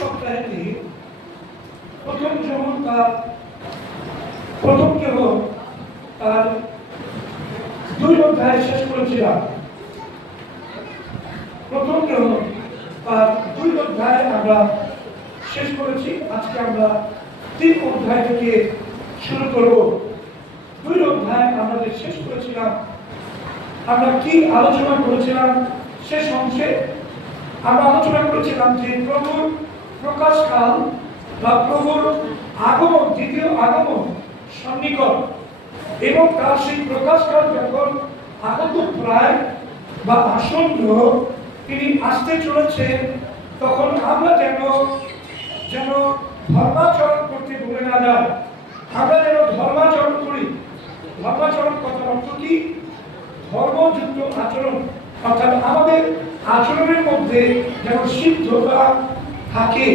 সপ্তাহেতে প্রথম যখন তার প্রথম কেহ তার 2 অধ্যায় শেষ করেছিলাম। প্রথম কেহ তার 2 অধ্যায় আমরা শেষ করেছি। আজকে আমরা 3 অধ্যায় থেকে শুরু করব। 2 অধ্যায় আমরা শেষ করেছিলাম। আমরা কি আলোচনা করেছিলাম? শেষ অংশে আমরা আলোচনা করেছিলাম যে প্রভুর প্রকাশকাল বা প্রভুর আগমন, দ্বিতীয় আগমন সন্নিকট, এবং তার সেই প্রকাশকাল যখন আগত প্রায় বা আসন্ন, তিনি আসতে চলেছেন, তখন আমরা যেন ধর্মাচরণ করতে ভুলে না যাই। আমরা যেন ধর্মাচরণ করি। ধর্মাচরণ কথার অর্থ কি? ধর্মযুক্ত আচরণ, অর্থাৎ আমাদের আচরণের মধ্যে যেন সিদ্ধতা থাকে,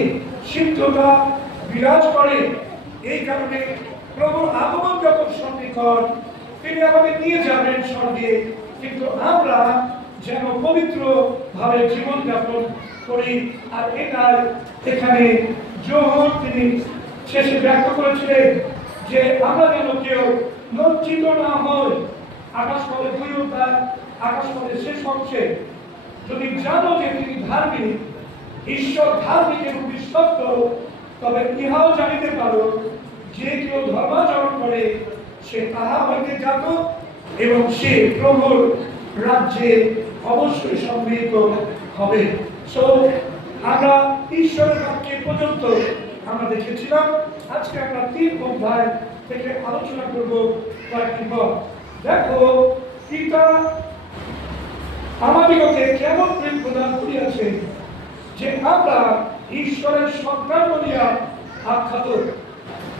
সিদ্ধতা বিরাজ করে। এই কারণে প্রভুর আগমন যখন সন্নিকট, তিনি আমাদের নিয়ে যাবেন স্বর্গে, কিন্তু আমরা যেন পবিত্র ভাবে জীবনযাপন করি। আর এটাই এখানে যোহন তিনি শেষে ব্যক্ত করেছিলেন যে আমরা যেন কেউ লজ্জিত না হই। আকাশ পদে 2 অধ্যায়, আকাশ পদের শেষ অংশে, যদি জানো যে তিনি ধার্মিক, ঈশ্বর ধার্মিক এবং বিশ্বস্ত, তবে ইহাও জানিতে পারো যে কেউ ধর্মাচরণ করে সে তাহা হইতে যাত এবং সে প্রভুর রাজ্যে অবশ্যই সম্মিলিত হবে। সো আমরা ঈশ্বরের বাক্যে পর্যন্ত আমরা দেখেছিলাম। আজকে আমরা 3 অধ্যায় থেকে আলোচনা করব কয়েকটি পদ। দেখো, পিতা আমাদিগকে কেমন প্রেম প্রদান করিয়াছে যে আমরা ঈশ্বরের সন্তান বলিয়া আখ্যাত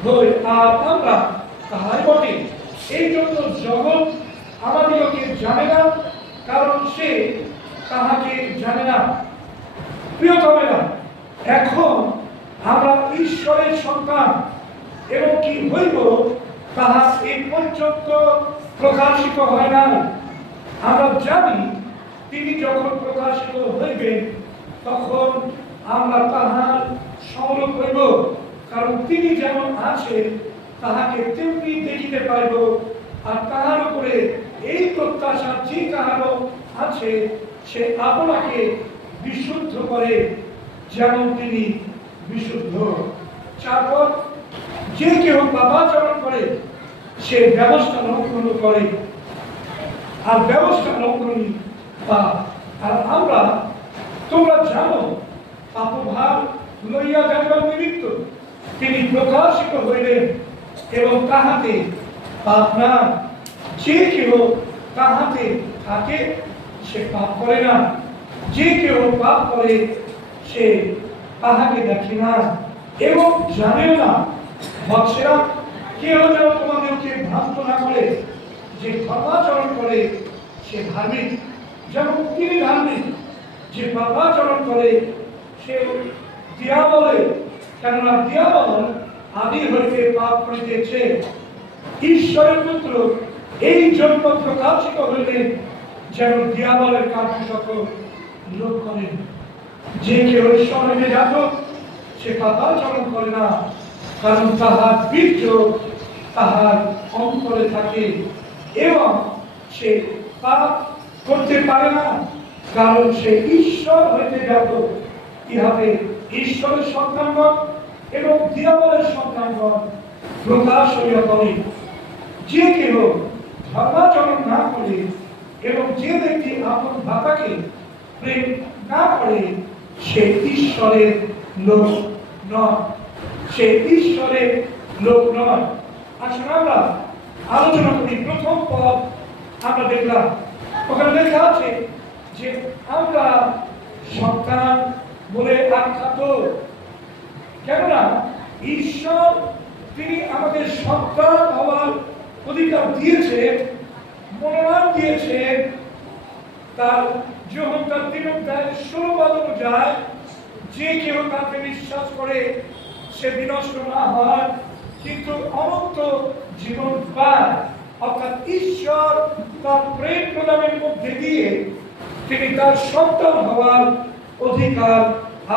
হই, আর আমরা তাহাই বটে। এই জন্য জগৎ আমাদিগকে জানে না, কারণ সে তাহাকে জানে না। প্রিয়তমেরা, এখন আমরা ঈশ্বরের সন্তান এবং কি হইব তাহা এই পর্যন্ত প্রকাশিত হয় না। আমরা জানি তিনি যখন প্রকাশিত হইবেন তখন আমরা তাহার সমরূপ হইব, কারণ তিনি যেমন আছে তাহাকে তেমনি দেখিতে পাইব। আর তাহার উপরে এই প্রত্যাশা যে কাহারও আছে, সে আপনাকে বিশুদ্ধ করে যেমন তিনি বিশুদ্ধ। 4 পদ, যে কেউ পাপাচরণ করে সে ব্যবস্থা লঙ্ঘন করে, আর ব্যবস্থা লঙ্ঘনই পাপ। আর আমরা, তোমরা জানো, পাপভার লইয়া যাইবার নিমিত্ত তিনি প্রকাশিত হইলেন, এবং তাহাতে পাপ না। যে কেউ তাহাতে থাকে সে পাপ করে না। যে কেউ পাপ করে সে তাহাকে দেখে না এবং জানেও না। বৎসেরা, কেউ যেন তোমাদেরকে ভ্রান্ত না করে যে পাপাচরণ করে সে ধার্মিক, যেমন তিনি ধার্মিক। যে পাপাচরণ করে সে দিয়াবলে, কেননা দিয়াবল আদি হইতে পাপ করিতেছে। ঈশ্বরের পুত্র এই জন্য প্রকাশিত হইলেন যেন দিয়াবলের কার্য সকল লোক করেন। যে কেউ ঈশ্বর হইতে যাত সে পাপাচরণ করে না, কারণ তাহার বীর্য তাহার অন্তরে থাকে, এবং সে পাপ করতে পারে না, কারণ সে ঈশ্বর হইতে যাত। ইহাতে ঈশ্বরের সন্তানগণ এবং দিয়াবলের সন্তানগণ প্রকাশ হইয়া পড়ে। যে কেউ ধর্মাচরণ না করে এবং যে ব্যক্তি আপন ভাতাকে প্রেম না করে সে ঈশ্বরের লোক নয়। সে ঈশ্বরের লোক নয়। আসলে আমরা আলোচনা করি। প্রথম পদ আমরা দেখলাম, ওখানে লেখা আছে যে আমরা সন্তান বলে আখ্যাত। কেননা ঈশ্বর তিনি আমাদের সন্তান হওয়ার অধিকার দিয়েছেন, মনোনয়ন দিয়েছেন। তার যোহন তার 3 অধ্যায় 16 পদ অনুযায়ী, যে কেউ তাকে বিশ্বাস করে সে বিনষ্ট না হয় কিন্তু অনন্ত জীবন পায়। অর্থাৎ ঈশ্বর তার প্রেম প্রদানের মধ্যে দিয়ে তিনি তার সন্তান হওয়ার অধিকার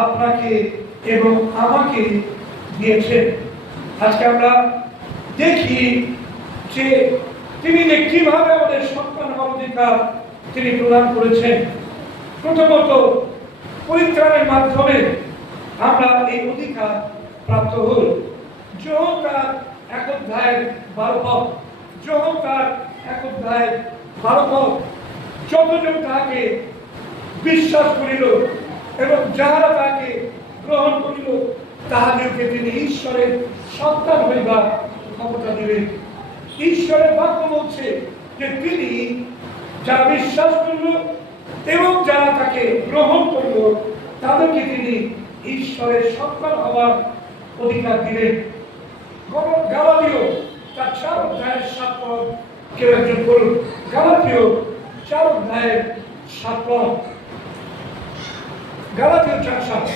আপনাকে এবং আমাকে দিয়েছেন। আজকে আমরা দেখি যে তিনি যে কিভাবে আমাদের সন্তান হওয়ার অধিকার তিনি প্রদান করেছেন। প্রথমত পরিত্রাণের মাধ্যমে আমরা এই অধিকার প্রাপ্ত হই। যোহন তার 1 অধ্যায় 12 পদ, যোহন তার 1 অধ্যায় 12 পদ, যতজন তাকে বিশ্বাস করিল এবং যাহারা তাকে গ্রহণ করিল তাহাদেরকে তিনি ঈশ্বরের সন্তান হইবার ক্ষমতা দিলেন। ঈশ্বরের বাক্য বলছে যে তিনি যারা বিশ্বাস করল এবং যারা তাকে গ্রহণ করল তাদেরকে তিনি ঈশ্বরের সন্তান হওয়ার অধিকার দিলেন। গালাতীয় তার 4 অধ্যায়ের 7 পদ কেউ একজন বলুন। গালাতীয় 4 অধ্যায়ের 7 পদ, গালাতীয় 4:7।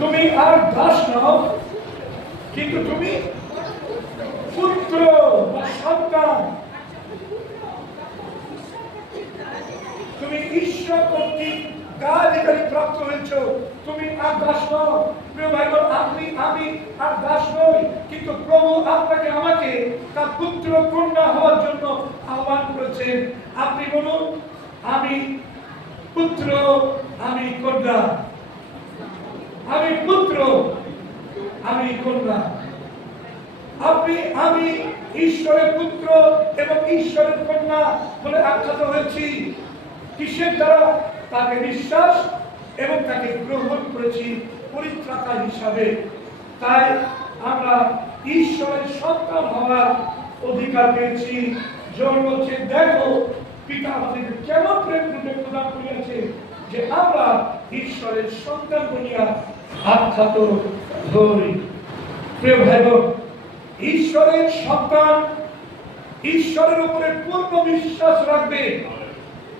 তুমি আর দাস নও, কিন্তু তুমি পুত্র বা সন্তান। তুমি ঈশ্বর কর্তৃক দায়াধিকারী প্রাপ্ত হয়েছ। তুমি আর দাস নও। প্রিয় ভাই বোন, আমি আর দাস নই, কিন্তু প্রভু আপনাকে আমাকে তার পুত্র কন্যা হওয়ার জন্য আহ্বান করেছেন। আপনি বলুন, আমি পুত্র, আমি কন্যা। আমি পুত্র, আমি কন্যা। আমি ঈশ্বরের পুত্র এবং ঈশ্বরের কন্যা বলে আখ্যাত হয়েছি। কিসের দ্বারা? তাকে বিশ্বাস এবং তাকে গ্রহণ করেছি পরিত্রাতা হিসাবে। তাই আমরা ঈশ্বরের সন্তান হওয়ার অধিকার পেয়েছি। জন বলছে, দেখো পিতা আমাদের কেন প্রেম রূপে প্রদান করিয়াছে যে আমরা ঈশ্বরের সন্তান বলিয়া আখ্যাত হই। প্রিয় ভাই বোন, ঈশ্বরের সন্তান ঈশ্বরের উপরে পূর্ণ বিশ্বাস রাখবে।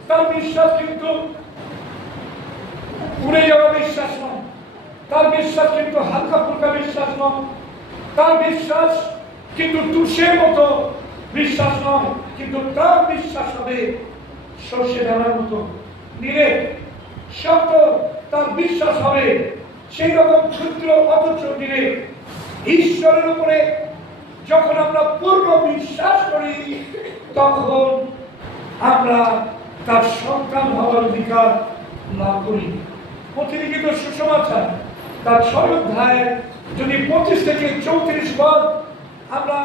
তার বিশ্বাস কিন্তু উড়ে যাওয়া বিশ্বাস নয়, তার বিশ্বাস কিন্তু হালকা ফুলকা বিশ্বাস নয়, তার বিশ্বাস কিন্তু তুষের মতো বিশ্বাস নয়, কিন্তু তার বিশ্বাস হবে সর্ষে দানার মতো নিরেট শক্ত। তার বিশ্বাস হবে সেই রকম ক্ষুদ্র অথচ নিরেট। ঈশ্বরের উপরে যখন আমরা পূর্ণ বিশ্বাস করি তখন আমরা তার সন্তান হওয়ার অধিকার লাভ করি। প্রতিলিখিত সুসমাচার তার 6 অধ্যায় যদি 25 থেকে 34 পদ আমরা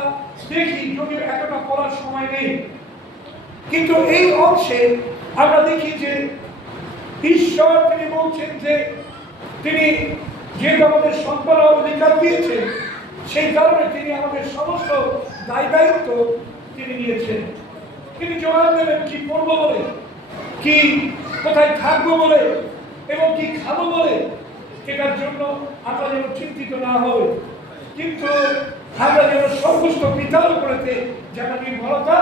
দেখি, যদিও এতটা পড়ার সময় নেই, কিন্তু এই অংশে আমরা দেখি যে ঈশ্বর তিনি বলছেন যে তিনি যেহেতু আমাদের সন্তান হওয়ার অধিকার দিয়েছেন, সেই কারণে তিনি আমাদের সমস্ত দায় দায়িত্ব তিনি নিয়েছেন। তিনি জবাব দেবেন কি করবো বলে, কি কোথায় থাকবো বলে এবং কি খাবো বলে। এটার জন্য আমরা যেন চিন্তিত না হই, কিন্তু আমরা যেন সমস্ত পিতার উপরেতে যেন নির্ভরতা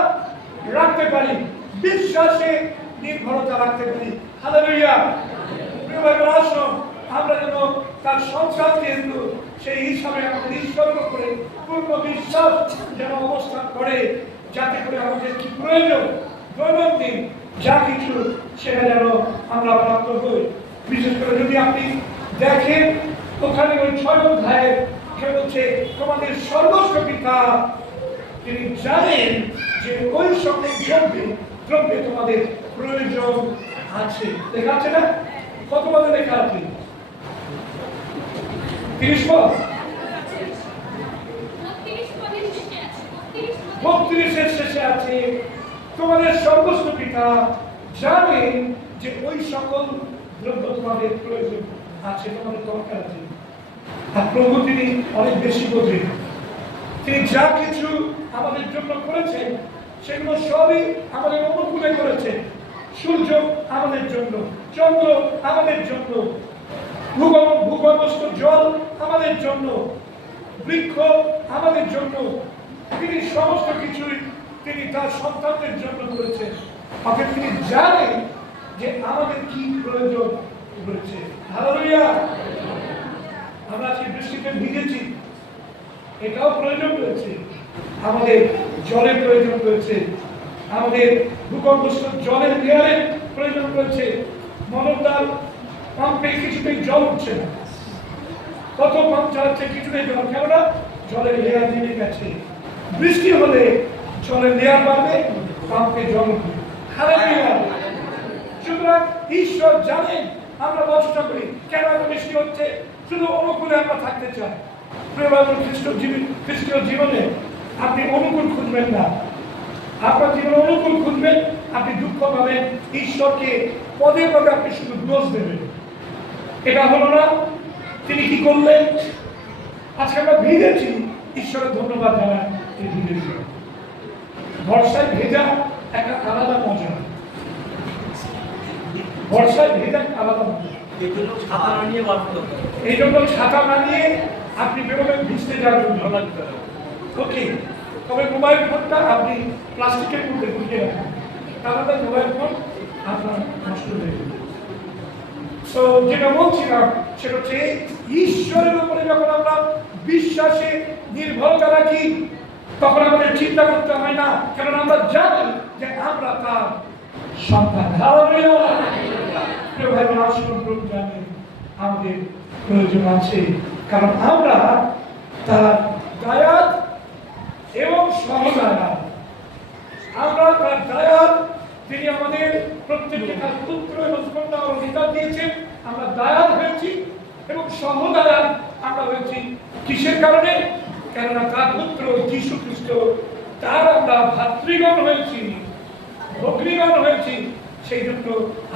রাখতে পারি, বিশ্বাসে নির্ভরতা রাখতে পারি। হালেলুয়া। প্রিয় ভাই বোন, আসুন আমরা যেন তার সন্তান যেহেতু সেই হিসাবে আমাদের ঈশ্বরের উপরে পূর্ণ বিশ্বাস যেন অবস্থান করে, যাতে করে আমাদের কি প্রয়োজন দৈনন্দিন যা কিছু সেটা যেন আমরা প্রাপ্ত হই। বিশেষ করে যদি আপনি দেখেন ওখানে ওই 6 অধ্যায়ে বলছে তোমাদের সর্বস্ব পিতা তিনি জানেন যে ওই সকল দ্রব্যে তোমাদের প্রয়োজন আছে। লেখা আছে না? কত পদে লেখা আছে? 30 পদ, 32-এর শেষে আছে তোমাদের সর্বস্ব পিতা জানেন যে ওই সকল দ্রব্য তোমাদের প্রয়োজন আছে, তোমাদের দরকার আছে। আর প্রভু তিনি অনেক বেশি বোঝেন। তিনি যা কিছু আমাদের জন্য করেছেন সেগুলো সবই আমাদের অনুকূলে করেছেন। সূর্য আমাদের জন্য, চন্দ্র আমাদের জন্য, ভূগর্ভস্থ জল আমাদের জন্য, বৃক্ষ আমাদের জন্য। তিনি সমস্ত কিছুই তিনি তার সন্তানদের জন্য করেছেন। অর্থাৎ তিনি জানেন যে আমাদের কি প্রয়োজন রয়েছে। হালেলুয়া। আমরা আজকে বৃষ্টিতে ভিজেছি, এটাও প্রয়োজন রয়েছে। আমাদের জলের প্রয়োজন রয়েছে, আমাদের ভূগর্ভস্থ জলের লেয়ারের প্রয়োজন রয়েছে। মনদার পাম্পে কিছুতেই জল উঠছে না, কত পাম্প চালাচ্ছে কিছুতেই জল, কেননা জলের লেয়ার নেমে গেছে। বৃষ্টি হলে জলের লেয়ার বাড়বে, পাম্পে জল উঠবে। সুতরাং ঈশ্বর জানেন আমরা কষ্ট করি, কেন এত বৃষ্টি হচ্ছে, শুধু অনুকূলে আমরা থাকতে চাই। খ্রিস্টীয় জীবনে আপনি অনুকূল খুঁজবেন না, আপনার জীবনে অনুকূল খুঁজবেন, আপনি দুঃখ পাবেন, ঈশ্বরকে পদে পদে আপনি শুধু দোষ দেবেন। এটা হলো না, তিনি কি করলেন? আজকে আমরা ভিজেছি, ঈশ্বরের ধন্যবাদ জানাই। এই ভিজেছি, বর্ষায় ভেজা একটা আলাদা মজা, বর্ষায় ভেজা আলাদা মজা। এই জন্য ছাতা না নিয়ে আপনি বেরোবেন ভিজতে যাওয়ার জন্য, ওকে। তবে মোবাইল ফোনটা আপনি প্লাস্টিকের মধ্যে ঢুকিয়ে রাখেন, তাহলে মোবাইল ফোন আপনার নষ্ট হয়ে যাবে। তো যেটা বলছিলাম সেটা হচ্ছে ঈশ্বরের উপরে যখন আমরা বিশ্বাসে নির্ভরতা রাখি, তখন আমাদের চিন্তা করতে হয় না, কারণ আমরা জানি যে আমরা তার সন্তান। জানি আমাদের প্রয়োজন আছে, কারণ আমরা তার দায়াত এবং সহদায়াত। আমরা তার দায়াত, তিনি আমাদের প্রত্যেককে তার পুত্র এবং কন্যা অধিকার দিয়েছেন, আমরা দায়াত হয়েছি, এবং সহদায়াত আমরা হয়েছি কিসের কারণে? কেননা তার পুত্র যীশু খ্রিস্ট, তার আমরা ভাতৃগণ হয়েছি, ভগ্নীগণ হয়েছি, সেই জন্য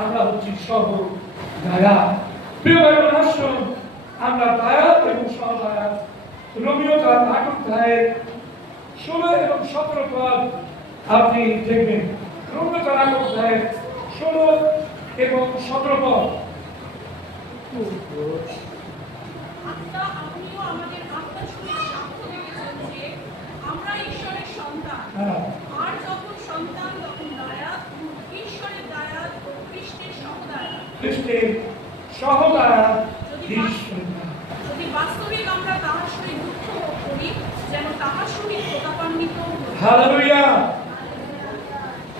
আমরা হচ্ছি সহদায়াত। প্রিয় ভাই বোন, আসুন আমরা দায়াত এবং সহদায়াত। রোমীয় তার 8 অধ্যায়ের 16 এবং 17 পদ আপনি দেখবেন। রোমীয় তার 8 অধ্যায়ের 16 এবং 17 পদ। আমাদের আত্মা শুনে সাক্ষ্য দিয়েছেন যে আমরা ঈশ্বরের সন্তান। আর যখন সন্তান, তখন দায়াত, ঈশ্বরের দায়াত ও খ্রিস্টের সহদায়াত। খ্রিস্টের সহদায়াত। যদি বাস্তবিক আমরা তাহার সহিত দুঃখ ভোগ করি, যেন তাহার সহিত প্রতাপান্বিত হই। হালেলুয়া।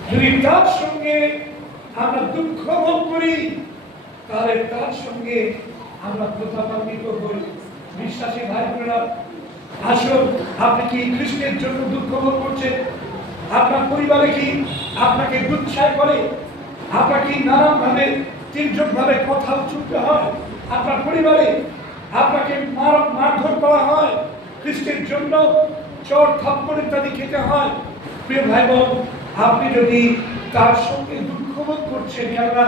যদি তার সঙ্গে আমরা দুঃখ ভোগ করি, তাহলে তার সঙ্গে আমরা প্রতাপান্বিত হই। বিশ্বাসী ভাই বোনেরা, আসুন, আপনি কি খ্রিস্টের জন্য দুঃখ ভোগ করছেন? আপনার পরিবারে কি আপনাকে দুঃসায় করে? আপনার কি নানানভাবে তির্যকভাবে কথা শুনতে হয়? আপনার পরিবারে আপনাকে মারধর করা হয়, খ্রিস্টের জন্য চর থাপ্পড় ইত্যাদি খেতে হয়। প্রিয় ভাই বোন, আপনি যদি তার সঙ্গে দুঃখ ভোগ করছেন, কেননা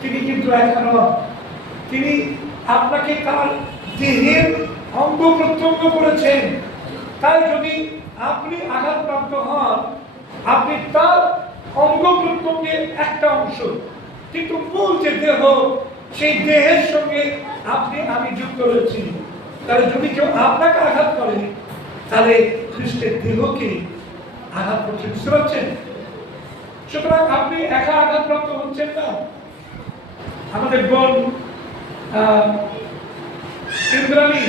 তিনি কিন্তু একা নন, তিনি আপনাকে তার দেহের অঙ্গ প্রত্যঙ্গ করেছেন। তাই যদি আপনি আঘাতপ্রাপ্ত হন, আপনি তার অঙ্গ প্রত্যঙ্গের একটা অংশ, কিন্তু মূল যে দেহ, সেই দেহের সঙ্গে আমি যুক্ত রয়েছি। তাহলে যদি কেউ আপনাকে আঘাত করে, তাহলে খ্রিস্টের দেহকে আঘাত করছে, বুঝতে পারছেন? সুতরাং আপনি একা আঘাতপ্রাপ্ত হচ্ছেন না। আমাদের বোন ইন্দ্রাণী,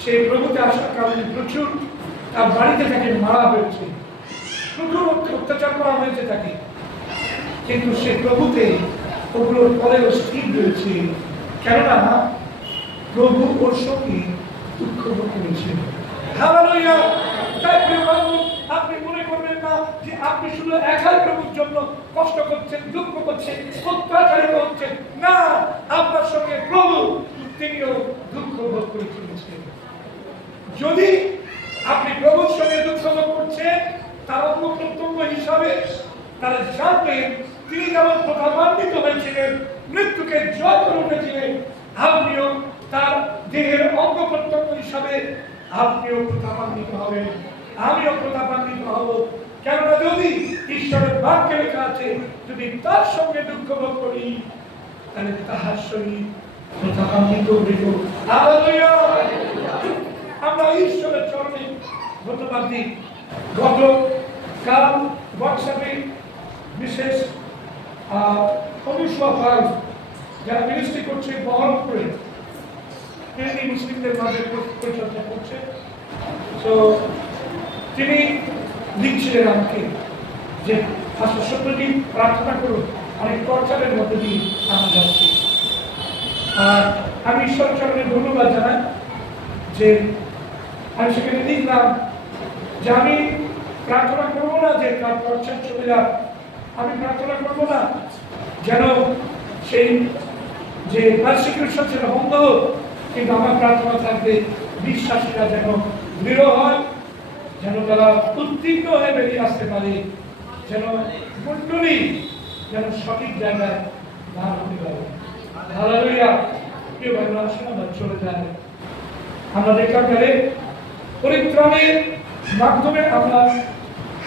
সে প্রভুতে আসার কারণে প্রচুর তার বাড়িতে তাকে মারা হয়েছে, প্রচুর অত্যাচার করা হয়েছে তাকে, কিন্তু সে প্রভুতে ওগুলোর পরেও স্থির রয়েছে, কেননা প্রভু ওর সঙ্গে দুঃখ ভোগ করেছে। হালেলুয়া। তাই প্রিয় বাবু, আপনি মনে করবেন না যে আপনি শুধু একাই প্রভুর জন্য কষ্ট করছেন, দুঃখ করছেন, অত্যাচারিত হচ্ছেন। না, আপনার সঙ্গে প্রভু, তিনিও দুঃখ ভোগ করে চলেছেন। যদি আপনি প্রভুর সঙ্গে দুঃখ ভোগ করছেন তার অঙ্গ প্রত্যঙ্গ হিসাবে, তাহলে জানবেন তিনি যেমন প্রতাপান্বিত হয়েছিলেন, মৃত্যুকে জয় করে উঠেছিলেন, আপনিও তার দেহের অঙ্গ প্রত্যঙ্গ হিসাবে আপনিও প্রতাপান্বিত হবেন, আমিও প্রতাপান্বিত হব। কেননা যদি ঈশ্বরের বাক্যে লেখা আছে, যদি তার সঙ্গে দুঃখ ভোগ করি, তাহলে তাহার সহিত প্রতাপান্বিত হইব। হালেলুয়া। আমরা ঈশ্বরের চরণে ধন্যবাদ দিই। গতকাল হোয়াটসঅ্যাপে বিশেষ অনুসভা যারা মিনিস্ট্রি করছে বহরমপুরে, তিনি মুসলিমদের মাঝে পরিচর্যা করছে, তো তিনি লিখছিলেন আমাকে যে পাঁচশো সত্যজিৎ প্রার্থনা করুন, অনেক টর্চারের মধ্যে দিয়ে আমরা যাচ্ছি। আর আমি ঈশ্বর চরণে ধন্যবাদ জানাই যে আমি সেখানে লিখলাম যে আমি প্রার্থনা করবো না যে তার টর্চার চলে যাক, আমি প্রার্থনা করবো না যেন সেই যে পারসিকিউশন সেটা বন্ধ হোক, কিন্তু আমার প্রার্থনা থাকবে বিশ্বাসীরা যেন দৃঢ় হয়, যেন তারা উদ্বিগ্ন হয়ে বেরিয়ে আসতে পারে, যেন মণ্ডলী যেন সঠিক জায়গায় দাঁড় হতে পারে। হালেলুয়া। প্রিয় ভাই বোনেরা, আসুন আমরা চলে যাই। আমরা দেখলাম গেলে পরিত্রাণের মাধ্যমে আমরা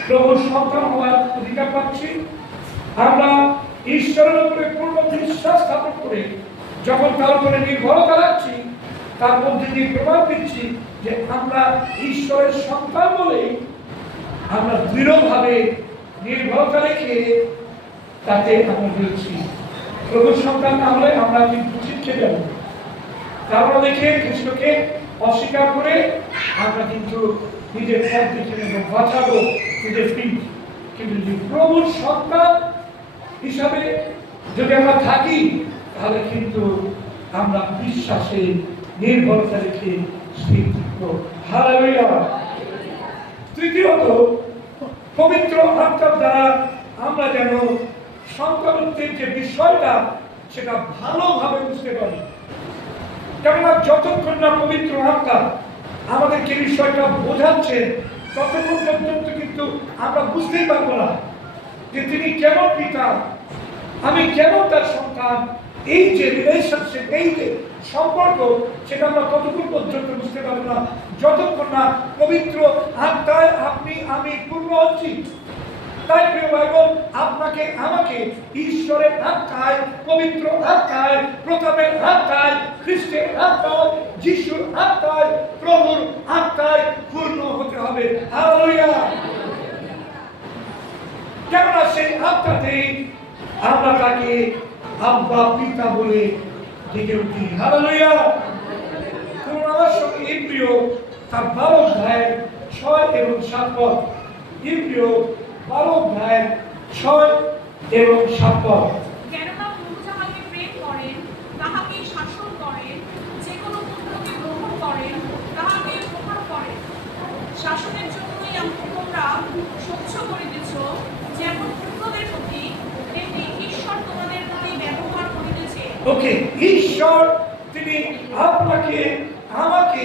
প্রভুর সন্তান হওয়ার অধিকার পাচ্ছি। আমরা ঈশ্বরের উপরে পূর্ণ বিশ্বাস স্থাপন করে যখন তার উপরে নির্ভরতা রাখছি, তার মধ্যে দিয়ে প্রমাণ দিচ্ছি যে আমরা ঈশ্বরের সন্তান বলে আমরা দৃঢ়ভাবে নির্ভরতা রেখে তাতে আমরা রয়েছি। প্রভুর সন্তান না হলে আমরা কিন্তু ছিটকে যাব। তারা দেখে কৃষ্ণকে অস্বীকার করে আমরা কিন্তু নিজের পথ দেখে নেব, বাঁচাবো নিজের পিঠ। কিন্তু যদি প্রভুর সন্তান হিসাবে যদি আমরা থাকি, তাহলে কিন্তু আমরা বিশ্বাসে নির্ভরতা রেখে স্থির থাকবো। হালেলুয়া। তৃতীয়ত, পবিত্র আত্মার দ্বারা আমরা যেন সন্তানত্বের যে বিষয়টা সেটা ভালোভাবে বুঝতে পারি। কেননা যতক্ষণ না পবিত্র আত্মা আমাদেরকে বিষয়টা বোঝাচ্ছেন, ততক্ষণ পর্যন্ত কিন্তু আমরা বুঝতেই পারবো না যে তিনি কেমন পিতা, আমি কেমন তার সন্তান। এই যে রিলেশনশিপ, এই যে সম্পর্ক, সেটা আমরা ততক্ষণ পর্যন্ত বুঝতে পারবো না যতক্ষণ না পবিত্র আত্মায় আপনি আমি পূর্ণ হচ্ছি। তাই প্রিয় ভাই বোন, আপনাকে আমাকে ঈশ্বরের আত্মায়, পবিত্র আত্মায়, প্রতাপের আত্মায়, খ্রিস্টের আত্মায়, যিশুর আত্মায়, প্রভুর আত্মায় পূর্ণ হতে হবে। হালেলুয়া। কেননা সেই আত্মাতেই আমরা তাকে আব্বা পিতা বলে ডেকে উঠি। হালেলুয়া। কারণ আমার সঙ্গে ইব্রিয় তার 12 অধ্যায়ের 6 এবং 7 পদ, ইব্রিয় 12 অধ্যায়ের 6 এবং 7 পদ। কেননা প্রভু যাহাকে প্রেম করেন তাহাকে শাসন করেন, যে কোনো পুত্রকে গ্রহণ করেন তাহাকে প্রহার করেন। শাসনের জন্যই তোমরা সহ্য করিতেছ, যেমন পুত্রদের প্রতি তেমনি ঈশ্বর তোমাদের প্রতি ব্যবহার করিতেছে। ওকে, ঈশ্বর তিনি আপনাকে আমাকে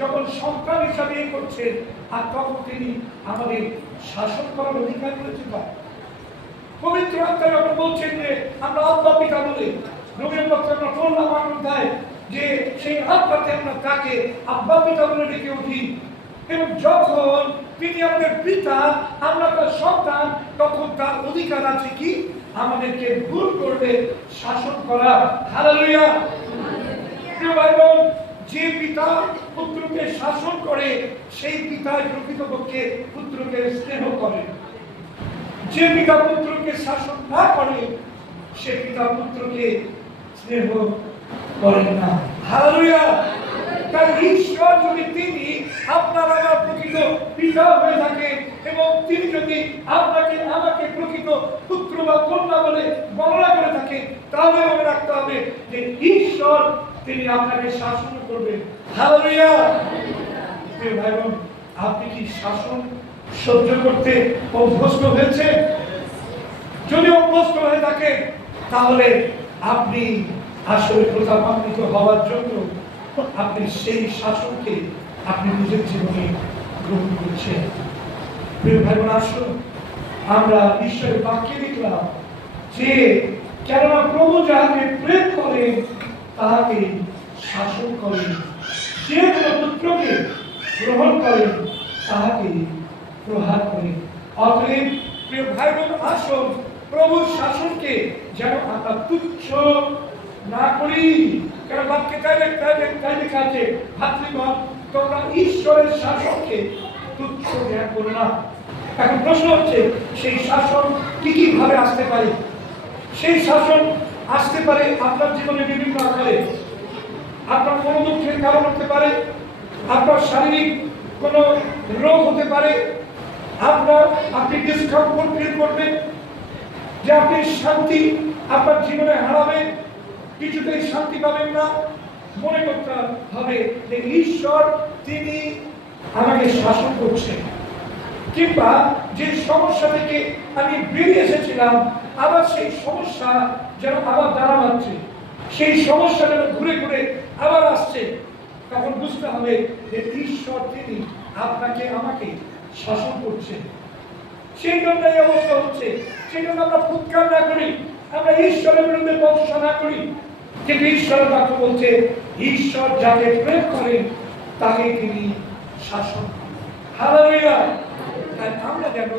যখন সন্তান হিসাবে করছেন, আর তখন তিনি আমাদের শাসন করার অধিকার করেছেন। পবিত্র আত্মা যখন বলছেন যে আমরা আব্বা পিতা বলে, রোমের পত্রে আমরা পড়লাম অধ্যায় যে সেই আত্মাতে আমরা তাকে আব্বা পিতা বলে ডেকে উঠি। এবং যখন তিনি আমাদের পিতা, আমরা তার সন্তান, তখন তার অধিকার আছে কি আমাদেরকে ভুল করবে শাসন করা। হালেলুয়া। প্রিয় ভাই বোন, যে পিতা পুত্রকে শাসন করে, সেই পিতাই প্রকৃতপক্ষে পুত্রকে স্নেহ করে। যে পিতা পুত্রকে শাসন না করে, সে পিতা পুত্রকে স্নেহ করেন না। হালেলুয়া। তাই ঈশ্বর যদি তিনি আপনার আমার প্রকৃত পিতা হয়ে থাকে, এবং তিনি যদি আপনাকে আমাকে প্রকৃত পুত্র বা কন্যা বলে গণনা করে থাকে, তাহলে মনে রাখতে হবে যে ঈশ্বর তিনি আপনাকে শাসন করবেন। হালেলুয়া। প্রিয় ভাই বোন, আপনি কি শাসন সহ্য করতে অভ্যস্ত হয়েছে? যদি অভ্যস্ত হয়ে থাকে, তাহলে আপনি আসলে প্রতাপান্বিত হওয়ার জন্য আপনি সেই শাসনকে আপনি নিজের জীবনে গ্রহণ করছেন। প্রিয় ভাই বোন, আসুন আমরা ঈশ্বরের বাক্যে দেখলাম যে কেননা প্রভু যাহাকে প্রেম করেন তাহাকে শাসন করেন, যে কোনো পুত্রকে গ্রহণ করেন তাহাকে প্রহার করেন। অতএব প্রিয় ভাই বোন, আসুন প্রভুর শাসনকে যেন আমরা তুচ্ছ না করি। কারণ বাক্যে তাই লেখা আছে, ভাতৃগণ তোমরা ঈশ্বরের শাসনকে তুচ্ছ জ্ঞান করো না। এখন প্রশ্ন হচ্ছে, সেই শাসন কি কি ভাবে আসতে পারে? সেই শাসন আসতে পারে আপনার জীবনে বিভিন্ন আকারে। আপনার মনোদুঃখের কারণ হতে পারে, আপনার শারীরিক কোনো রোগ হতে পারে, আপনি ডিসকমফোর্ট ফিল করবেন, যে আপনি শান্তি আপনার জীবনে হারাবেন, কিছুতেই শান্তি পাবেন না। মনে করতে হবে যে ঈশ্বর তিনি আমাকে শাসন করছেন, কিংবা যে সমস্যা থেকে আমি বেরিয়ে এসেছিলাম আবার সেই সমস্যা যেন আবার দাঁড়া মারছে, সেই সমস্যা যেন ঘুরে ঘুরে আবার আসছে। তখন বুঝতে হবে যে ঈশ্বর তিনি আপনাকে আমাকে শাসন করছেন। সেই জন্য এই অবস্থা হচ্ছে। সেই জন্য আমরা ফুৎকার না করি, আমরা ঈশ্বরের বিরুদ্ধে বর্ষা না করি। কিন্তু ঈশ্বরের বাক্য বলছে ঈশ্বর যাকে প্রেম করেন তাকে তিনি শাসন করেন। হালেলুয়া। তাই আমরা যেন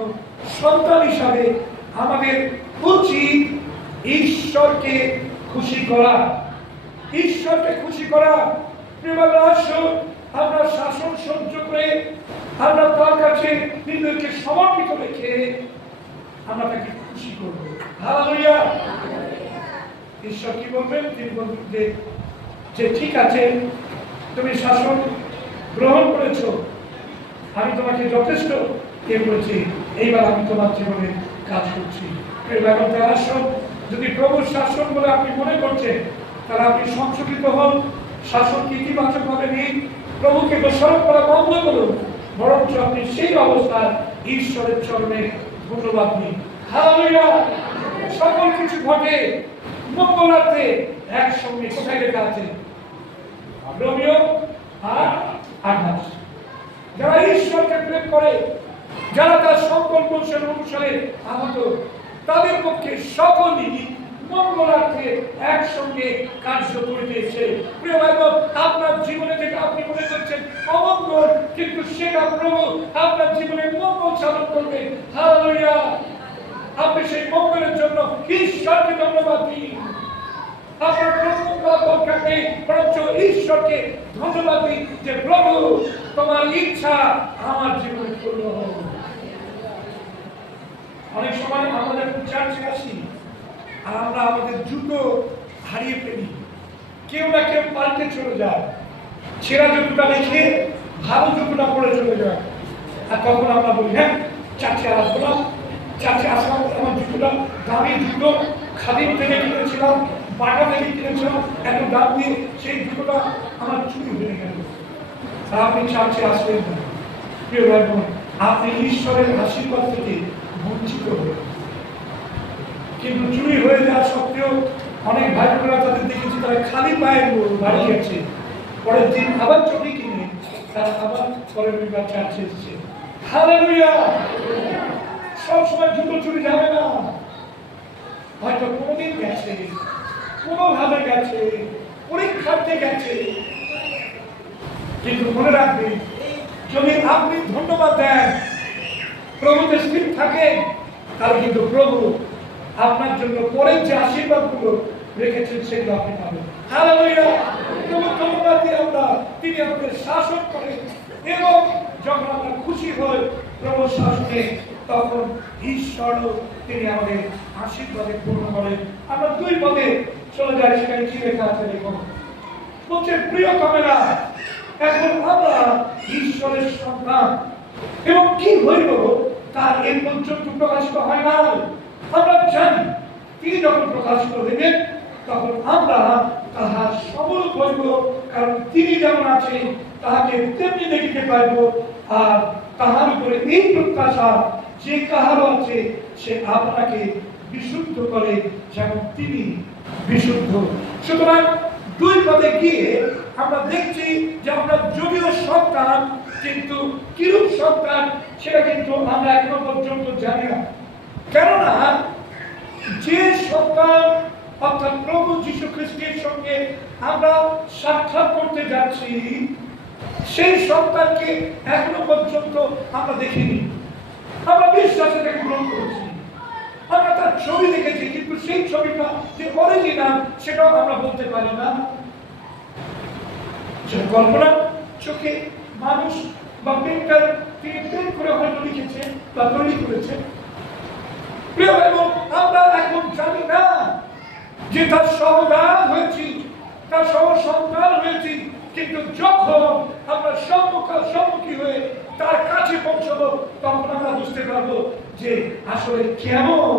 সন্তান হিসাবে আমাদের উচিত ঈশ্বরকে খুশি করা, ঈশ্বরকে খুশি করা। আমরা শাসন সহ্য করে আমরা তার কাছে নিজেদেরকে সমর্পিত রেখে আমরা তাকে খুশি করবো। হালেলুয়া। ঈশ্বর কি বলবেন? তিনি বলবেন যে ঠিক আছে, তুমি শাসন গ্রহণ করেছো, আমি তোমাকে যথেষ্ট করেছি, এইবার আমি তোমার জীবনে কাজ করছি। যদি প্রভুর শাসন বলে আপনি মনে করছেন, তাহলে আপনি সংশোধিত হন, শাসনকে ইতিবাচক ভাবে নিন, প্রভুকে দোষারোপ করা বন্ধ করুন, বরঞ্চ আপনি সেই অবস্থায় ঈশ্বরের চরণে ধন্যবাদ দিন। হালেলুয়া। সকল কিছু ঘটে মঙ্গলার্থে একসঙ্গে। কোথায় লেখা আছে? রোমিও আর 28। যারা ঈশ্বরকে প্রেম করে, যারা তার সংকল্প অনুসারে আহত, তাদের পক্ষে সকলই মঙ্গলার্থে একসঙ্গে কার্য করিতেছে। প্রিয় ভাই বোন, আপনার জীবনে যেটা আপনি মনে করছেন অমঙ্গল, কিন্তু সেটা প্রভু আপনার জীবনে মঙ্গল সাধন করবে। হালেলুয়া। আপনি সেই মঙ্গলের জন্য ঈশ্বরকে ধন্যবাদ দিন। আপনার প্রভু দরকার নেই, বরঞ্চ ঈশ্বরকে ধন্যবাদ দিন যে প্রভু তোমার ইচ্ছা আমার জীবনে পূর্ণ হোক। অনেক সময় আমাদের চার্চে আসি আর আমরা আমাদের জুতো হারিয়ে ফেলি, কেউ না কেউ পাল্টে চলে যায়, ছেঁড়া জুতোটা রেখে ভালো জুতোটা পরে চলে যায়। আর তখন আমরা বলি হ্যাঁ চার্চে আসলাম, চার্চে আসলাম, আমার জুতোটা দামি জুতো, খাদিম থেকে কিনেছিলাম, বাটা থেকে কিনেছিলাম, এত দাম দিয়ে সেই জুতোটা আমার চুরি হয়ে গেল। আর আপনি চার্চে আসবেন না। প্রিয় ভাই বোন, আপনি ঈশ্বরের আশীর্বাদ থেকে বঞ্চিত হবেন। কিন্তু চুরি হয়ে যাওয়া সত্ত্বেও অনেক ভাই বোনেরা তাদের দেখেছি, তারা খালি পায়ে বাড়ি গেছে, পরের দিন আবার চটি কিনে তারা আবার পরের রবিবার চার্চে এসেছে। হালেলুয়া। সবসময় জুতো চুরি যাবে না, হয়তো কোনোদিন গেছে, কোনোভাবে গেছে, পরীক্ষার্থে গেছে, কিন্তু মনে রাখবেন যদি আপনি ধন্যবাদ দেন, প্রভুতে স্থির থাকেন, তাহলে কিন্তু প্রভু আপনার জন্য পরের যে আশীর্বাদগুলো রেখেছেন সেগুলো আপনি পাবেন। হালেলুয়া। প্রভু ধন্যবাদ দিই আমরা, তিনি আমাদের শাসন করেন, এবং যখন আমরা খুশি হই প্রভুর শাসনে, তখন ঈশ্বরও তিনি আমাদের আশীর্বাদে পূর্ণ করেন। আমরা 2 পদে চলে যাই, সেখানে কি লেখা আছে দেখুন। বলছে প্রিয়তমেরা, এখন আমরা ঈশ্বরের সন্তান, এবং কি হইল তার এই পর্যন্ত প্রকাশিত হয় না। আমরা জানি তিনি যখন প্রকাশিত হইবেন তখন আমরা তাহার সমরূপ হইব, কারণ তিনি যেমন আছেন তাহাকে তেমনি দেখিতে পাইব। আর তাহার উপরে এই প্রত্যাশা, যে কাহারও আছে সে আপনাকে বিশুদ্ধ করে যেমন তিনি বিশুদ্ধ। সুতরাং 2 পদে গিয়ে আমরা দেখছি যে আমরা যদিও সন্তান, কিন্তু কিরূপ সন্তান সেটা কিন্তু আমরা এখনো পর্যন্ত জানি না। কেননা যে সন্তান অর্থাৎ প্রভু যীশু খ্রিস্টের সঙ্গে আমরা সাক্ষাৎ করতে যাচ্ছি, সেই সন্তানকে এখনো পর্যন্ত আমরা দেখিনি। আমরা বিশ্বাসে তাকে গ্রহণ করেছি, আমরা তার ছবি দেখেছি, কিন্তু সেই ছবিটা যে অরিজিনাল সেটাও আমরা বলতে পারি না। কল্পনা চোখে মানুষ বা পেন্টার তিনি পেন্ট করে হয়তো লিখেছে বা তৈরি করেছে, এবং আমরা এখন জানি না যে তার সহদান হয়েছি তার সন্তান হয়েছি, কিন্তু যখন আমরা সম্মুখী হয়ে তার কাছে পৌঁছবো তখন আমরা বুঝতে পারবো যে আসলে কেমন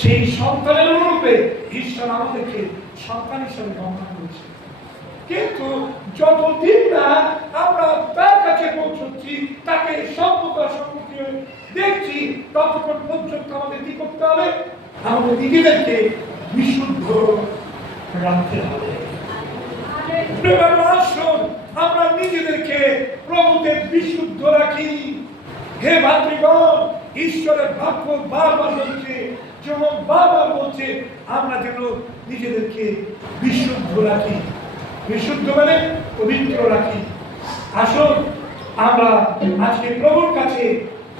সেই সন্তানের অনুরূপে ঈশ্বর আমাদেরকে সন্তান হিসেবে গণনা করেছে। কিন্তু যতদিন না আমরা তার কাছে পৌঁছচ্ছি, তাকে সম্মুখী হয়ে দেখছি, ততক্ষণ পর্যন্ত আমাদের কি করতে হবে? আমাদের নিজেদেরকে বিশুদ্ধ রাখতে হবে। আমরা নিজেদেরকে প্রভুতে বিশুদ্ধ রাখি। হে ভাতৃগণ, ঈশ্বরের বাক্য বারবার বলছে, যেমন বারবার বলছে আমরা যেন নিজেদেরকে বিশুদ্ধ রাখি। বিশুদ্ধ মানে পবিত্র রাখি। আসুন আমরা আজকে প্রভুর কাছে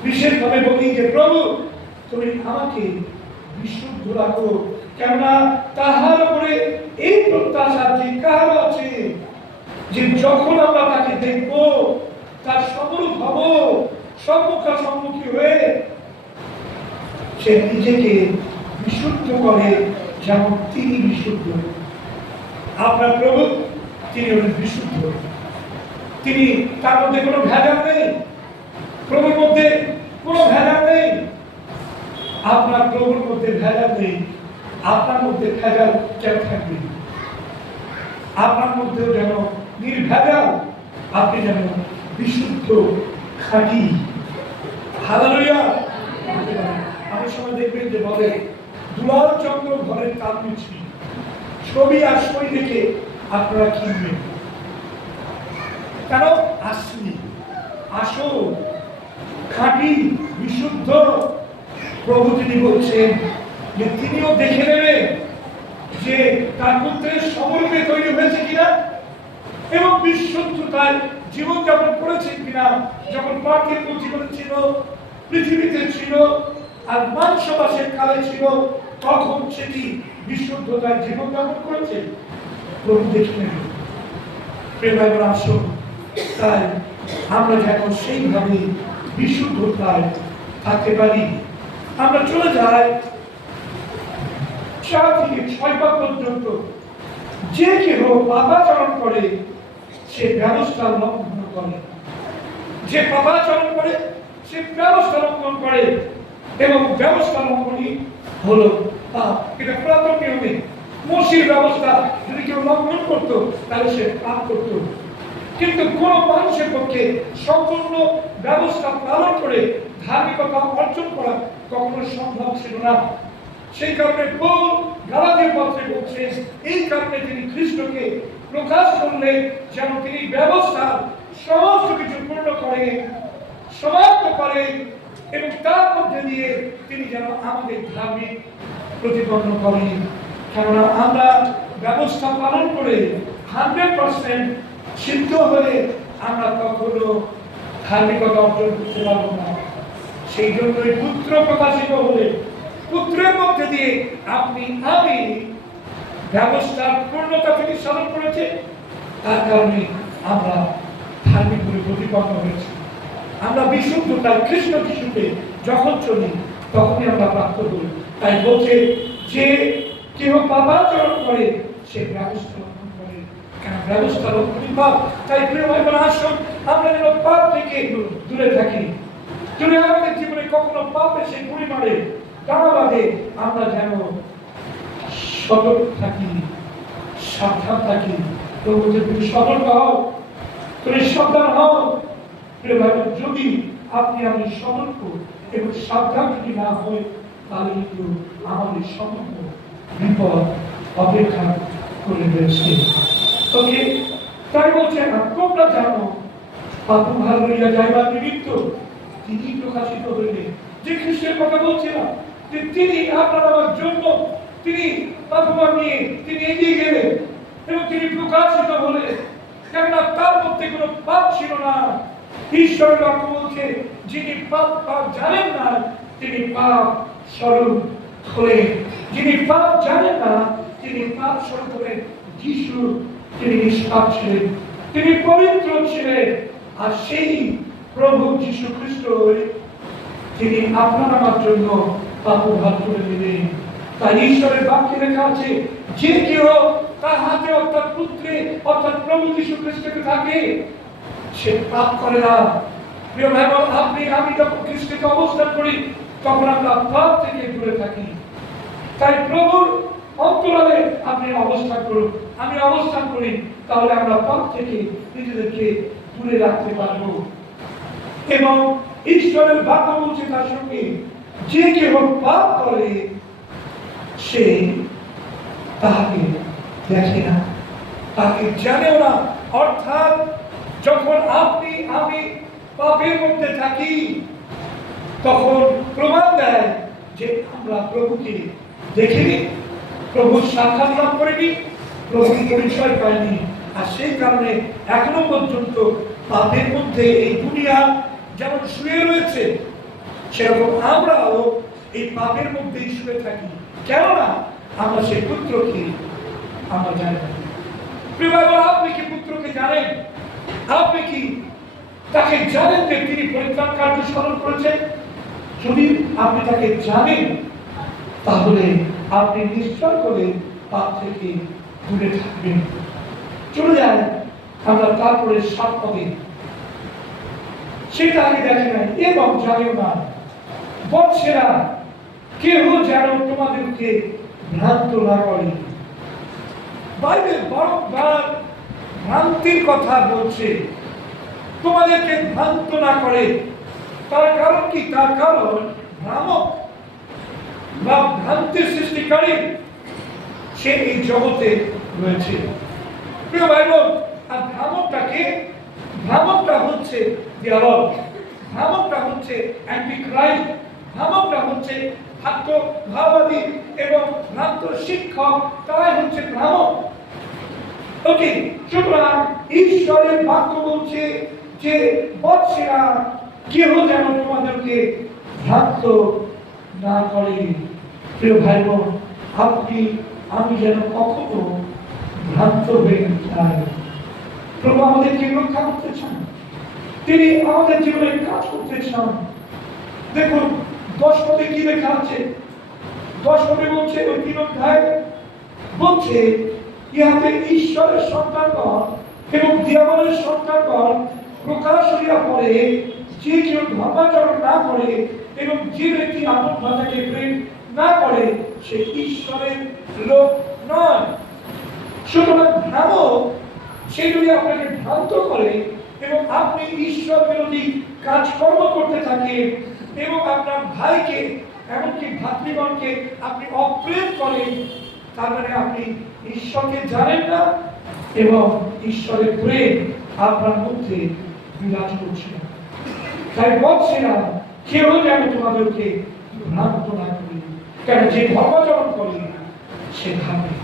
বিশেষভাবে বলি যে প্রভু, তুমি আমাকে বিশুদ্ধ রাখো, কেননা তাহার উপরে এই প্রত্যাশা যে কার আছে যে যখন আমরা তাকে দেখবো, তার সমরূপ হব, সম্মুখী হয়ে সে নিজেকে বিশুদ্ধ করে যেমন তিনি বিশুদ্ধ। আপনার প্রভু তিনি হলেন বিশুদ্ধ। তিনি, তার মধ্যে কোনো ভেজাল নেই, প্রভুর মধ্যে কোনো ভেজাল নেই। আপনার প্রভুর মধ্যে ভেজাল নেই, আপনার মধ্যে ভেজাল কেন থাকবে? আপনার মধ্যেও যেন নির্ভেজাল, আপনি যেন বিশুদ্ধ খাঁটি। হালেলুয়া। অনেক সময় দেখবেন যে বলে দুলাল চন্দ্র ঘরের তাল মিছি, ছবি আর সই দেখে আপনারা কিনবেন, কেন? আসলি, আসল, খাঁটি, বিশুদ্ধ। প্রভু তিনি বলছেন যে তিনিও দেখে নেবেন যে তার পুত্রের সমরূপে তৈরি হয়েছে কিনা এবং বিশুদ্ধতায় জীবনযাপন করেছেন কিনা। যখন পার্থিব জীবনে ছিল, পৃথিবীতে ছিল আর মাংসবাসের কালে ছিল, তখন সেটি বিশুদ্ধতায় জীবনযাপন করেছে। প্রভু দেখে নেবেন। প্রেমায় আসুন, তাই আমরা যেন সেইভাবে বিশুদ্ধতায় থাকতে পারি। আমরা চলে যাই 4 থেকে 6 পদ পর্যন্ত। যে কেহ পাপাচরণ করে সে ব্যবস্থা লঙ্ঘন করে। যে পাপাচরণ করে সে ব্যবস্থা লঙ্ঘন করে, এবং ব্যবস্থা লঙ্ঘনই হলো পাপ। এটা পুরাতন নিয়মে মসির ব্যবস্থা যদি কেউ লঙ্ঘন করতো তাহলে সে পাপ করতো। কিন্তু কোন মানুষের পক্ষে সম্পূর্ণ ব্যবস্থা পালন করে ধার্মিকতা অর্জন করা কখনো সম্ভব ছিল না। সেই কারণে পৌল গালাতীয় পত্রে বলছে, এই কারণে তিনি খ্রিস্টকে প্রকাশ করলেন যেন তিনি ব্যবস্থা সমস্ত কিছু পূর্ণ করে, সমাপ্ত করে, এবং তার মধ্যে দিয়ে তিনি যেন আমাদের ধার্মিক প্রতিপন্ন করেন। কেননা আমরা ব্যবস্থা পালন করে 100% সিদ্ধ হলে আমরা কখনো ধার্মিকতা অর্জন করতে পারবো না। সেই জন্যই পুত্র প্রকাশিত হলে পুত্রের মধ্যে দিয়ে আপনি আমি ব্যবস্থার পূর্ণতা তিনি সাধন করেছে, তার কারণে আমরা ধার্মিক বলে প্রতিপন্ন হয়েছি। আমরা বিশুদ্ধতার খ্রিস্ট যিশুতে যখন চলি তখনই আমরা প্রাপ্ত করি। তাই বলছে যে কেহ পাপাচরণ করে সে ব্যবস্থা লঙ্ঘন করে, কেন ব্যবস্থা লঙ্ঘনই পাপ। তাই প্রিয় ভাই বোন, আসুন আমরা যেন পাপ থেকে দূরে থাকি। যদি আমাদের জীবনে কখনো পাপ এসে গুলি মারে, তার বাদে আমরা যেন সতর্ক থাকি, সাবধান থাকি। প্রভু যে তুমি সতর্ক হও, তুমি সাবধান হও। প্রিয় ভাই বোন, যদি আপনি আমি সতর্ক এবং সাবধান যদি না হয় তাহলে কিন্তু আমাদের সমগ্র বিপদ অপেক্ষা করে রয়েছে। ওকে, তাই বলছেন তোমরা জানো পাপ ভার লইয়া যাইবার নিমিত্ত তিনি প্রকাশিত হইলেন। যে খ্রিস্টের কথা বলছিলাম যে তিনি আপনার আমার জন্য তিনি পাপভার নিয়ে তিনি এগিয়ে গেলেন এবং তিনি প্রকাশিত হলেন, কেননা তার মধ্যে কোনো পাপ ছিল না। ঈশ্বরের বাক্য বলছে যিনি পাপ জানেন না তিনি পাপ স্বরূপ হলেন। যিনি পাপ জানেন না তিনি পাপ স্বরূপ হলেন। যিশু তিনি নিষ্পাপ ছিলেন, তিনি পবিত্র ছিলেন, আর সেই প্রভু যিশু খ্রিস্ট তিনি আপনার আমার জন্য পাপ ভাগ করে নিলেন। তাই ঈশ্বরের বাক্যে লেখা আছে যে কেউ তার হাতে অর্থাৎ পুত্রে অর্থাৎ প্রভু যীশু খ্রিস্টকে থাকে, সে পাপ করে না। প্রিয় ভাই বোন, আপনি আমি যখন খ্রিস্টকে অবস্থান করি তখন আমরা পাপ থেকে দূরে থাকি। তাই প্রভুর অন্তরালে আপনি অবস্থান করুন, আমি অবস্থান করি, তাহলে আমরা পাপ থেকে নিজেদেরকে দূরে রাখতে পারবো। এবং ঈশ্বরের বাক্য বলছে তার সঙ্গে, যে কেউ পাপ করে সে তাহাকে দেখে না, তাকে জানেও না। অর্থাৎ যখন আপনি আমি পাপের মধ্যে থাকি তখন প্রমাণ দেয় যে আমরা প্রভুকে দেখিনি, প্রভুর সাক্ষাৎ লাভ করিনি, প্রভুর পরিচয় পাইনি। আর সেই কারণে এখনো পর্যন্ত পাপের মধ্যে এই দুনিয়া যেমন শুয়ে রয়েছে, সেরকম আমরাও এই পাপের মধ্যেই শুয়ে থাকি। কেননা আমরা সেই পুত্রকে আমরা জানি না। প্রিয় ভাই বোন, আপনি কি পুত্রকে জানেন? আপনি কি তাকে জানেন যে তিনি পরিত্রাণ কার্য স্মরণ করেছেন? যদি আপনি তাকে জানেন তাহলে আপনি নিশ্চয় করে পাপ থেকে দূরে থাকবেন। চলে যায় আমরা তারপরে 7 পদে, সেটা আগে দেখে নাই এবং জানেও না, বৎসেরা কেহ যেন তোমাদেরকে ভ্রান্ত না করে। বাইবেল বারংবার ভ্রান্তির কথা বলছে, তোমাদেরকে ভ্রান্ত না করে। তার কারণ কি? তার কারণ ভ্রামক বা ভ্রান্তির সৃষ্টিকারী সে এই জগতে রয়েছে। প্রিয় ভাই বোন, আর ভ্রামকটা হচ্ছে দিয়াবল, ভ্রামকটা হচ্ছে অ্যান্টিক্রাইস্ট, ভ্রামকটা হচ্ছে ভাববাদী এবং ভ্রান্ত শিক্ষক, তারাই হচ্ছে ভ্রামক। ওকে, সুতরাং ঈশ্বরের বাক্য বলছে যে বৎসেরা কেহ যেন তোমাদেরকে ভ্রান্ত না করে। প্রিয় ভাই বোন, আপনি আমি যেন কখনো ভ্রান্ত হয়ে যাই। প্রভু আমাদেরকে রক্ষা করতে চান, তিনি আমাদের জীবনে কাজ করতে চান। দেখুন 10 পদে কি লেখা আছে? 10 পদে বলছে, ওই 3 অধ্যায় বলছে, ইহাতে ঈশ্বরের সন্তানগণ এবং দিয়াবলের সন্তানগণ প্রকাশ হইয়া পড়ে, যে কেউ ধর্মাচরণ না করে এবং যে ব্যক্তি আপন ভাষাকে প্রেম না করে সে ঈশ্বরের লোক নয়। সুতরাং ভ্রামক সে যদি আপনাকে ভ্রান্ত করে এবং আপনি ঈশ্বর বিরোধী কাজকর্ম করতে থাকেন এবং আপনার ভাইকে এমনকি ভাতৃগণকে আপনি অপ্রেম করেন, তার মানে আপনি ঈশ্বরকে জানেন না এবং ঈশ্বরের প্রেম আপনার মধ্যে বিরাজ করছে না। তাই বলছি না, কেউ যেন তোমাদেরকে ভ্রান্ত না করি, কেন যে ধর্মাচরণ করে সে ধার্মিক।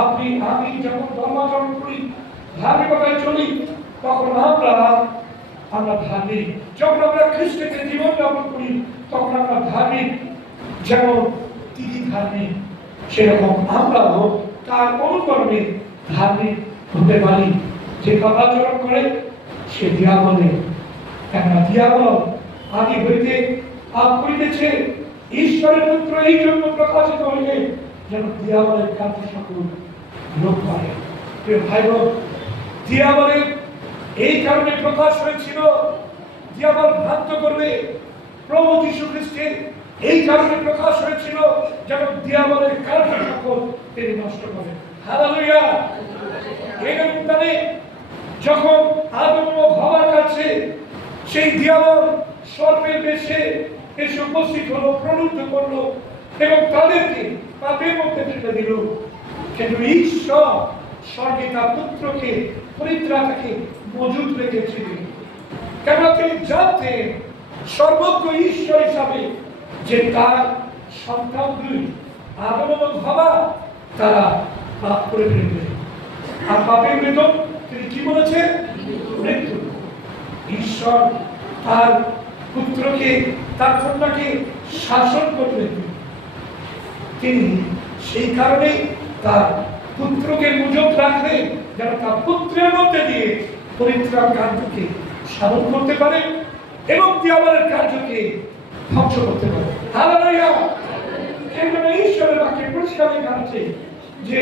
আপনি আমি যখন ধর্মাচরণ করি, ধার্মিকতায় চলি, তখন আমরা ধার্মিক। যখন আমরা খ্রিস্টকে জীবনযাপন করি তখন আমরা ধার্মিক। যেমন তিনি ধার্মিক, সেরকম আমরাও তার অনুকরণে ধার্মিক হতে পারি। যে পাপাচরণ করে সে দিয়াবলের, কেননা দিয়াবল আদি হইতে পাপ করিতেছে, ঈশ্বরের পুত্র এই জন্য প্রকাশিত হইলে যেন দিয়াবলের কার্য সকল লোক করে। প্রিয় ভাই বোন, দিয়াবলের এই কারণে প্রকাশ হয়েছিল, দিয়াবল ভ্রান্ত করবে। প্রভু যীশু খ্রিস্টের এই কারণে প্রকাশ হয়েছিল যেন দিয়াবলের কার্য সকল তিনি নষ্ট করেন। হালেলুয়া। এই উত্তানে যখন আদম ও হাওয়ার কাছে সেই দিয়াবল সর্পের বেশে এসে উপস্থিত হলো, প্রলুব্ধ করলো এবং তাদেরকে পাপের মধ্যে ফেলে দিল। কিন্তু ঈশ্বর স্বর্গে তার পুত্রকে পরিত্রাতাকে মজুদ রেখেছিলেন, কেন তিনি জানতেন সর্বজ্ঞ ঈশ্বর হিসাবে যে তার সন্তানগুলি আদম এবং হাওয়া তারা পাপ করে ফেলবে, আর পাপের বেতন তিনি কি বলেছেন? মৃত্যু। ঈশ্বর তার পুত্রকে, তার কন্যাকে শাসন করবেন, তিনি সেই কারণে তার পুত্রকে মজুদ রাখবেন যেন তার পুত্রের মধ্যে দিয়ে পরিত্রাণ কার্যকে সাধন করতে পারে এবং দিয়াবলের কার্যকে ধ্বংস করতে পারে। হালেলুয়া। ঈশ্বরের বাক্যে পরিষ্কার লেখা আছে যে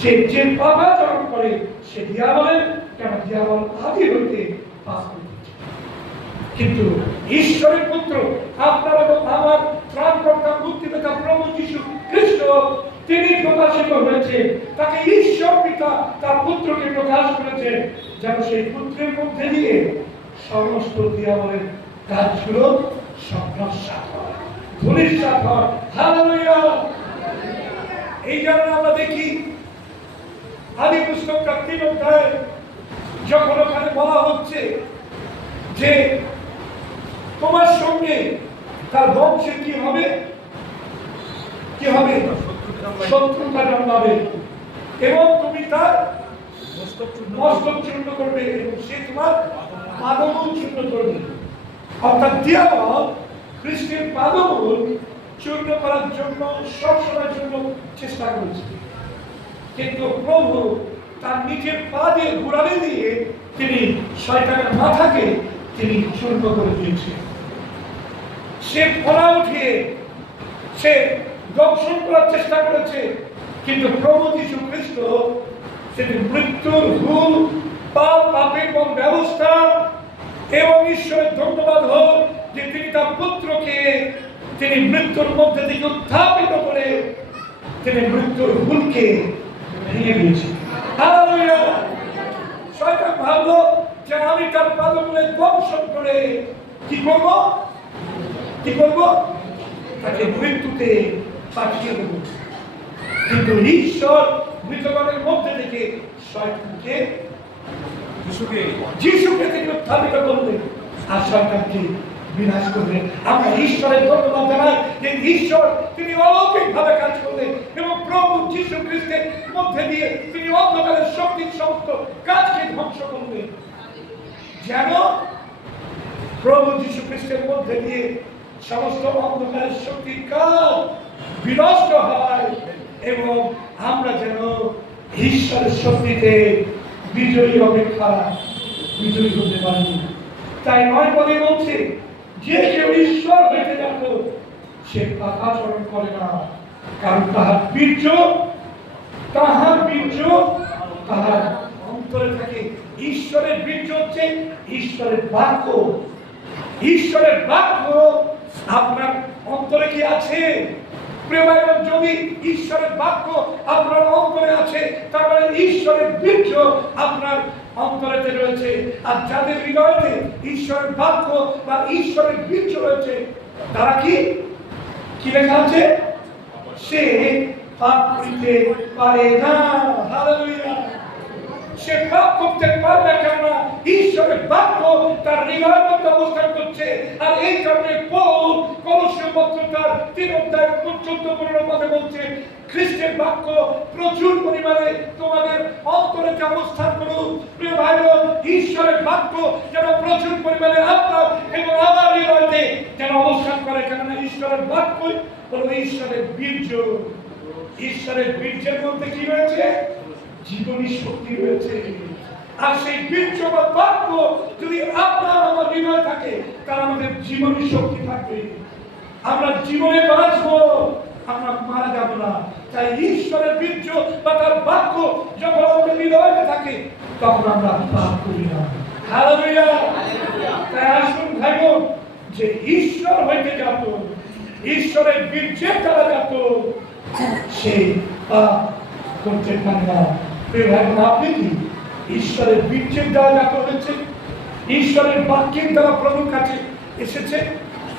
যে পাপাচরণ করে সে দিয়াবলের কেন দিয়াবল আদি হইতে পাপ করিতেছে। কিন্তু ঈশ্বরের পুত্র আপনার এবং আমার ত্রাণকর্তা মুক্তিদাতা প্রভু যীশু খ্রিস্ট তিনি প্রকাশিত হয়েছে, তাকে ঈশ্বর পিতা তার পুত্রকে প্রকাশ করেছে যেন সেই পুত্রের মধ্যে দিয়ে সমস্ত দিয়াবলের কাজগুলো সন্ন্যাসাৎ হয়, ধূলিসাৎ হয়। হালেলুয়া। এই জন্য আমরা দেখি আদি পুস্তকটা 3 অধ্যায়ে যখন ওখানে বলা হচ্ছে যে তোমার সঙ্গে তার বংশে কি হবে, কি হবে, শত্রুতা জন্মাবে এবং তুমি তার মস্তক চূর্ণ করবে এবং সে তোমার পাদমূল চূর্ণ করবে। অর্থাৎ দিয়াবল খ্রিস্টের পাদমূল চূর্ণ করার জন্য সবসময়ের জন্য চেষ্টা করেছে, কিন্তু প্রভু তার নিজের পা দিয়ে ঘুরালে দিয়ে তিনি শয়তানের মাথাকে তিনি চূর্ণ করে দিয়েছেন। সে ফলা উঠিয়ে সে দংশন করার চেষ্টা করেছে, কিন্তু প্রভু যীশু খ্রিস্ট সেটি মৃত্যুর হুল পাপের ব্যবস্থা এবং ঈশ্বরের ধন্যবাদ হোক যে তিনি তার পুত্রকে তিনি মৃত্যুর মধ্যে থেকে উত্থাপিত করে তিনি মৃত্যুর হুলকে ভেঙে দিয়েছেন। হালেলুয়া। শয়তান ভাবলো যে আমি তার পাদমূলে দংশন করে কি করব, কি করব, তাকে মৃত্যুতে পাঠিয়ে দেব। কিন্তু ঈশ্বর মৃতগণের মধ্যে থেকে শয়তানকে যিশুকে তিনি উত্থাপিত করলেন আর শয়তানকে বিনাশ করলেন। আমরা ঈশ্বরের ধন্যবাদ জানাই যে ঈশ্বর তিনি অলৌকিক ভাবে কাজ করলেন এবং প্রভু যীশু খ্রিস্টের মধ্যে দিয়ে তিনি অন্ধকারের শক্তির সমস্ত কাজকে ধ্বংস করলেন, যেন প্রভু যীশু খ্রিস্টের মধ্যে দিয়ে সমস্ত অন্ধকারের শক্তির কাজ বিনষ্ট হয় এবং আমরা যেন ঈশ্বরের শক্তিতে বিজয়ী অপেক্ষা বিজয়ী হতে পারি। তাই 9 পদে বলছে যে কেউ ঈশ্বর হইতে যাত সে পাপাচরণ করে না, কারণ তাহার বীর্য তাহার অন্তরে থাকে। ঈশ্বরের বীর্য হচ্ছে ঈশ্বরের বাক্য। ঈশ্বরের বাক্য আপনার অন্তরে কি আছে? প্রিয় ভাই বোন, যদি ঈশ্বরের বাক্য আপনার অন্তরে আছে তার মানে ঈশ্বরের বীর্য আপনার অন্তরেতে রয়েছে। আর যাদের হৃদয়ে ঈশ্বরের বাক্য বা ঈশ্বরের বীর্য রয়েছে তারা কি লেখা আছে? সে পাপ করিতে পারে না। হালেলুয়া। সে পাপ করতে পারবে কেন? ঈশ্বরের বাক্য তার হৃদয়ের মধ্যে অবস্থান করছে। আর এই কারণে পৌল কলসীয় পত্রটার 3 অধ্যায় 14-15 পদে বলছে খ্রিস্টের বাক্য প্রচুর পরিমাণে তোমাদের অন্তরে অবস্থান করুক। প্রিয় ভাই বোন, ঈশ্বরের বাক্য যেন প্রচুর পরিমাণে আপনার এবং আমার হৃদয়ে যেন অবস্থান করে, কেননা ঈশ্বরের বাক্যই হলো ঈশ্বরের বীর্য। ঈশ্বরের বীর্যের মধ্যে কি রয়েছে? জীবনী শক্তি রয়েছে। আর সেই বীর্য বা বাক্য যদি আপনার আমার হৃদয়ে থাকে তার আমাদের জীবনী শক্তি থাকবে, আমরা জীবনে বাঁচবো, আমরা মারা যাব না। তাই ঈশ্বরের বীর্য বা তার বাক্য যখন আমাদের হৃদয়ে থাকে তখন আমরা পাপ করি না। হালেলুয়া। তাই আসুন ভাই বোন, যে ঈশ্বর হইতে যাত, ঈশ্বরের বীর্যের দ্বারা যাত, সে পাপ করতে পারে না। প্রিয় ভাই বোন, আপনি কি ঈশ্বরের বীর্যের দ্বারা জাত হয়েছে? ঈশ্বরের বাক্যের দ্বারা প্রভুর কাছে এসেছে?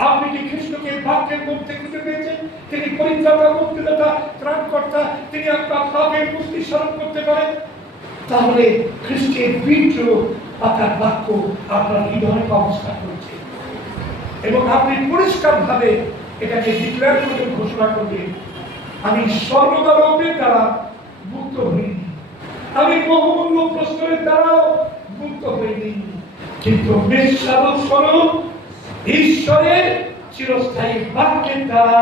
আপনি কি খ্রিস্টকে বাক্যের মধ্যে খুঁজে পেয়েছেন? তিনি পরিত্রাতা, মুক্তিদাতা, ত্রাণকর্তা, তিনি আপনার পাপের মুক্তি স্মরণ করতে পারেন। তাহলে খ্রিস্টের বীর্য বা তার বাক্য আপনার হৃদয়ে অবস্থান করছে এবং আপনি পরিষ্কার ভাবে এটাকে ডিক্লেয়ার করে ঘোষণা করবেন, আমি স্বর্গদূতের দ্বারা মুক্ত হইনি, আমি বহুমূল্য প্রশ্নের দ্বারাও মুক্ত হইনি, কিন্তু বেশ্যারূপ স্বরূপ ঈশ্বরের চিরস্থায়ী বাক্যের দ্বারা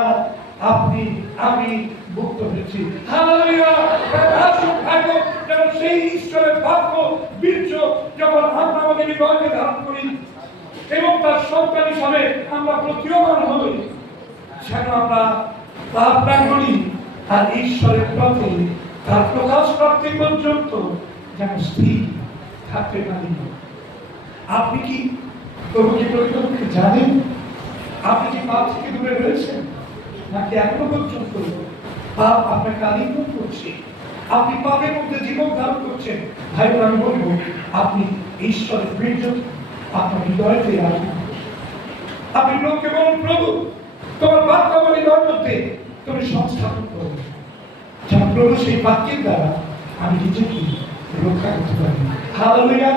আমি মুক্ত হয়েছি। হালেলুয়া। আসুন ভাইগো, যেন সেই ঈশ্বরের বাক্য বীর্য যখন আমরা আমাদের হৃদয়ে ধারণ করি এবং তার সন্তান হিসাবে আমরা প্রতীয়মান হই, যেন আমরা পাপ না করি আর ঈশ্বরের পথে তার প্রকাশ প্রাপ্তি পর্যন্ত যেন স্থির থাকতে পারি। আপনি কি প্রভুকে প্রকৃতপক্ষে জানেন? আপনি কি পাপ থেকে দূরে রয়েছেন, নাকি এখনো পর্যন্ত পাপ আপনাকে আলিঙ্গন করছে? আপনি পাপের মধ্যে জীবন ধারণ করছেন। ভাই বোন, আমি বলবো, আপনি ঈশ্বরের বীর্য আপনার হৃদয়তে রাখুন। আপনি লোককে বলুন, প্রভু তোমার বাক্য আমার হৃদয়ের মধ্যে তুমি সংস্থাপন করো, যেন প্রভু সেই বাক্যের দ্বারা আমি নিজেকে রক্ষা করতে পারি। হালেলুয়া।